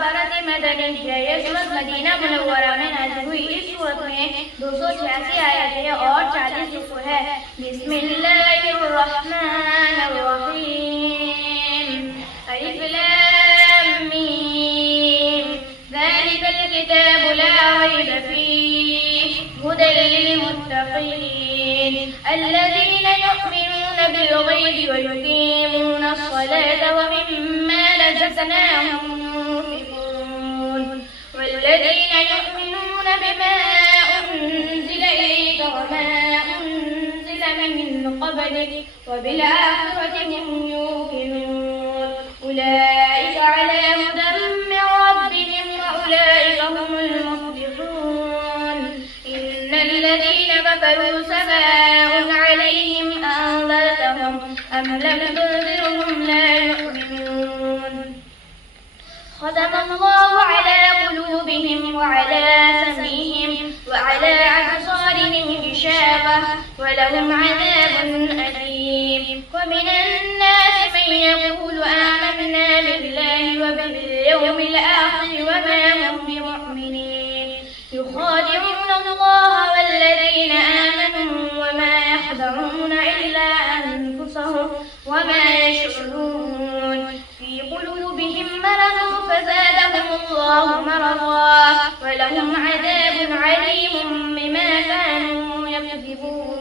बकरत मदनिया। ये सूरत मदीना मुनव्वरा में नाज़िल हुई। इस सूरत में 286 आयतें हैं और 40 रुकू है। बिस्मिल्लाहिर्रहमानिर्रहीम। अलिफ लाम मीम। ज़ालिकल किताबु ला रैब फीह हुदल लिलमुत्तक़ीन अल्लज़ीना युमिनूना बिल-ग़ैबि व युक़ीमूना अस्सलाता व मिम्मा रज़क़नाहुम यunfiqून। वल्लज़ीना युमिनूना बिमा उन्ज़िला इलैका व मा उन्ज़िला मिन क़ब्लिक व बिल-आखिरति हुम यूक़िनून। उलाइका अला हुदन मिन रब्बिहिम व उलाइका हुमुल मुफ़्लिहून। इन्नल लज़ीना कफ़रू सवाअun अलैहिम अअंज़रतहुम अम लम तुनज़िरहुम ला युमिनून। ختم الله على قلوبهم وعلى سمعهم وعلى أبصارهم غشاوة ولهم عذاب أليم. ومن الناس من يقول آمنا بالله وباليوم الآخر وما هم بمؤمنين. يخادعون الله والذين آمنوا وما يخدعون إلا أنفسهم وما يشعرون. في قلوبهم مرض فزادهم الله مرضا ولهم عذاب عليم بما كانوا يكذبون.